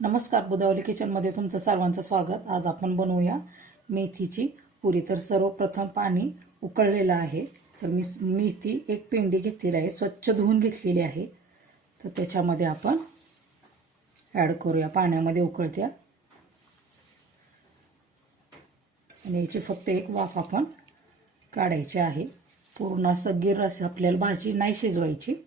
नमस्कार, बुधावली किचनमध्ये तुमचं सर्वांचं स्वागत। आज आपण बनवूया मेथीची पुरी। तर सर्वप्रथम पाणी उकळलेलं आहे। तर मी मेथी एक पेंडी घेतलेली आहे, स्वच्छ धुवून घेतलेली आहे। तर त्याच्यामध्ये आपण ॲड करूया, पाण्यामध्ये उकळत्या। आणि याची फक्त एक वाफ आपण काढायची आहे। पूर्ण असं गिर असं आपल्याला भाजी नाही शिजवायची।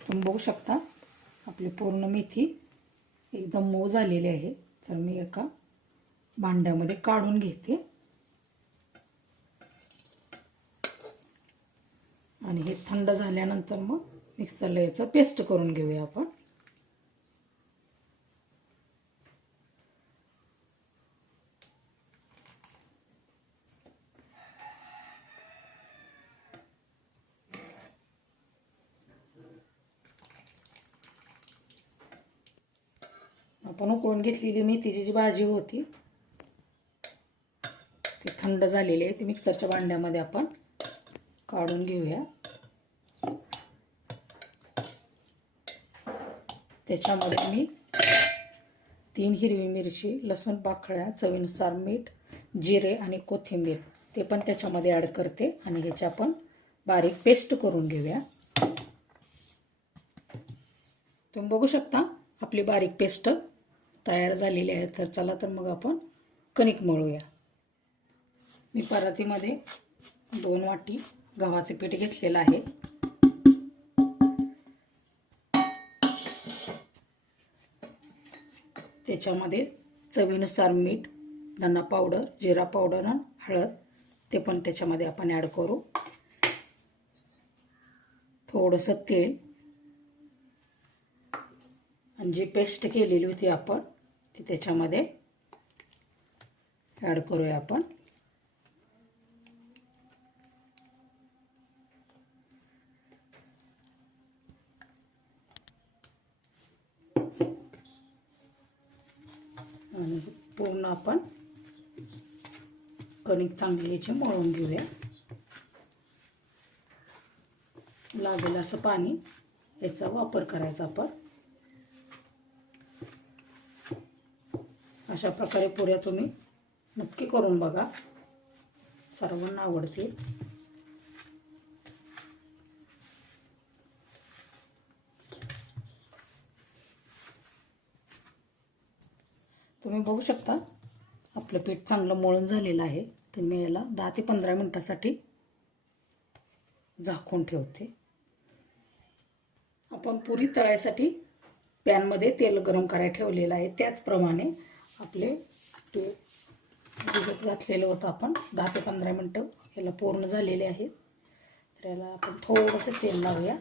तुम्ही बघू शकता आपली पूर्ण मेथी एकदम मऊ झालेली आहे। तर मी एका भांड्यामध्ये काढून घेते आणि हे थंड झाल्यानंतर मग मिक्सरला याचं पेस्ट करून घेऊया आपण। आपण उकळून घेतलेली मेथीची जी भाजी होती ती थंड झालेली आहे। ती मिक्सरच्या भांड्यामध्ये आपण काढून घेऊया। त्याच्यामध्ये मी 3 हिरवी मिरची, लसूण पाकळ्या, चवीनुसार मीठ, जिरे आणि कोथिंबीर ते पण त्याच्यामध्ये ॲड करते आणि ह्याची आपण बारीक पेस्ट करून घेऊया। तुम्ही बघू शकता आपली बारीक पेस्ट तयार झालेली आहे। तर चला तर मग आपण कणिक मळूया। मी परातीमध्ये 2 वाटी गव्हाचे पीठ घेतलेलं आहे। त्याच्यामध्ये चवीनुसार मीठ, धना पावडर, जिरा पावडर आणि हळद ते पण त्याच्यामध्ये आपण ॲड करू। थोडंसं तेल आणि जी पेस्ट केलेली होती आपण ती त्याच्यामध्ये ॲड करूया आपण। आणि पूर्ण आपण कणिक चांगली याची मळून घेऊया। लागेल असं पाणी याचा वापर करायचा आपण। अशा प्रकारे पुऱ्या तुम्ही नक्की करून बघा, सर्वांना आवडतील। तुम्ही बघू शकता आपलं पीठ चांगलं मळून झालेलं आहे। तर मी याला 10 ते 15 मिनिटासाठी झाकून ठेवते। आपण पुरी तळायसाठी पॅनमध्ये तेल गरम करायला ठेवलेलं आहे। त्याचप्रमाणे आपले पीठ भिजत घातलेलं होतं आपण 10 ते 15 मिनिटं याला पूर्ण झालेले आहेत। तर याला आपण थोडंसं तेल लावूया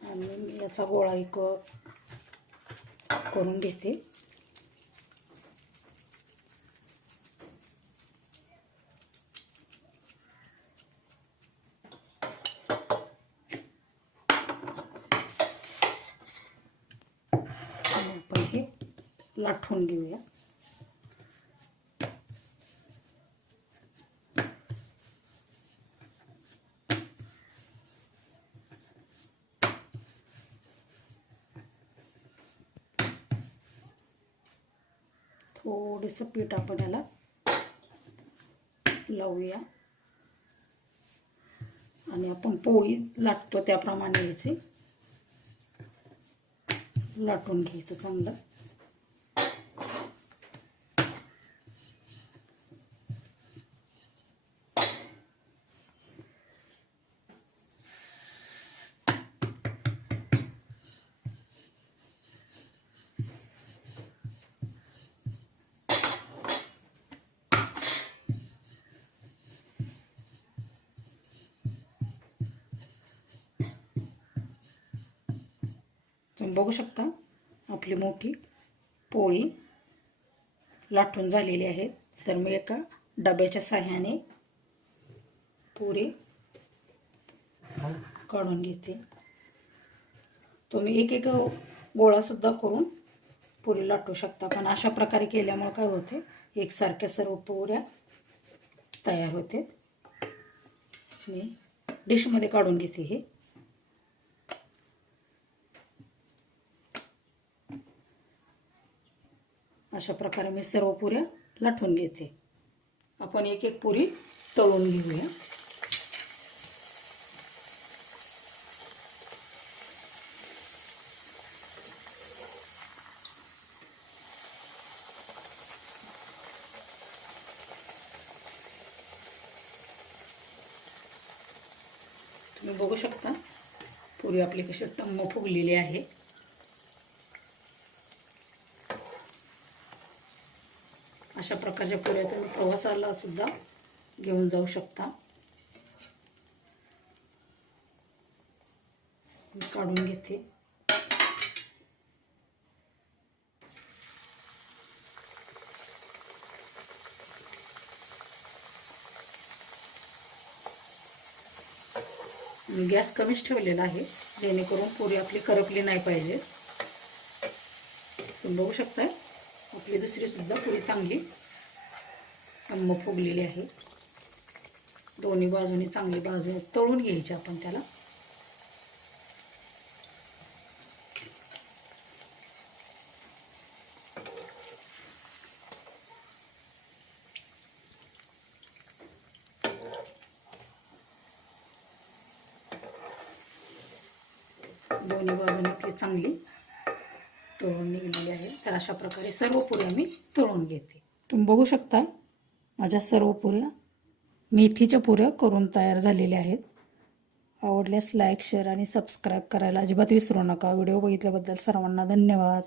आणि मी याचा गोळा एक करून घेते। आपण हे लाटून घेऊया। थोडंसं पीठ आपण याला लावूया आणि आपण पोळी लाटतो त्याप्रमाणे याचे लाटून घ्यायचं चांगलं। तुम्ही बघू शकता आपली मोठी पोळी लाटून झालेली आहे। तर मी एका डब्याच्या साहाय्याने पुरी काढून घेते। तुम्ही एक एक गोळासुद्धा करून पुरी लाटू शकता, पण अशा प्रकारे केल्यामुळे काय होते, एकसारख्या सर्व पुऱ्या तयार होते. मी डिशमध्ये काढून घेते हे. अशा प्रकारे मी सर्व पुऱ्या लाटून घेते. आपण एक एक पुरी तळून घेऊया. तुम्ही बघू शकता पुरी आपली कशी टम्म फुगलेली आहे. अशा प्रकारच्या पुऱ्या तुम्ही प्रवासाला सुद्धा घेऊन जाऊ शकता. काढून घेते. मी गॅस कमीच ठेवलेला आहे, जेणेकरून पुरी आपली करपली नाही पाहिजे. तुम्ही बघू शकता आपली दुसरी सुद्धा पुरी चांगली टम्म फुगलेली आहे. दोन्ही बाजूनी चांगली बाजू तळून घ्यायची आपण त्याला. दोन्ही बाजूने आपली चांगली तळून निघलेली आहे. तर अशा प्रकारे सर्व पुऱ्या मी तळून घेते. तुम्ही बघू शकता माझ्या सर्व पुऱ्या मेथीच्या पुऱ्या करून तयार झालेल्या आहेत. आवडल्यास लाईक, शेअर आणि सबस्क्राईब करायला अजिबात विसरू नका. व्हिडिओ बघितल्याबद्दल सर्वांना धन्यवाद.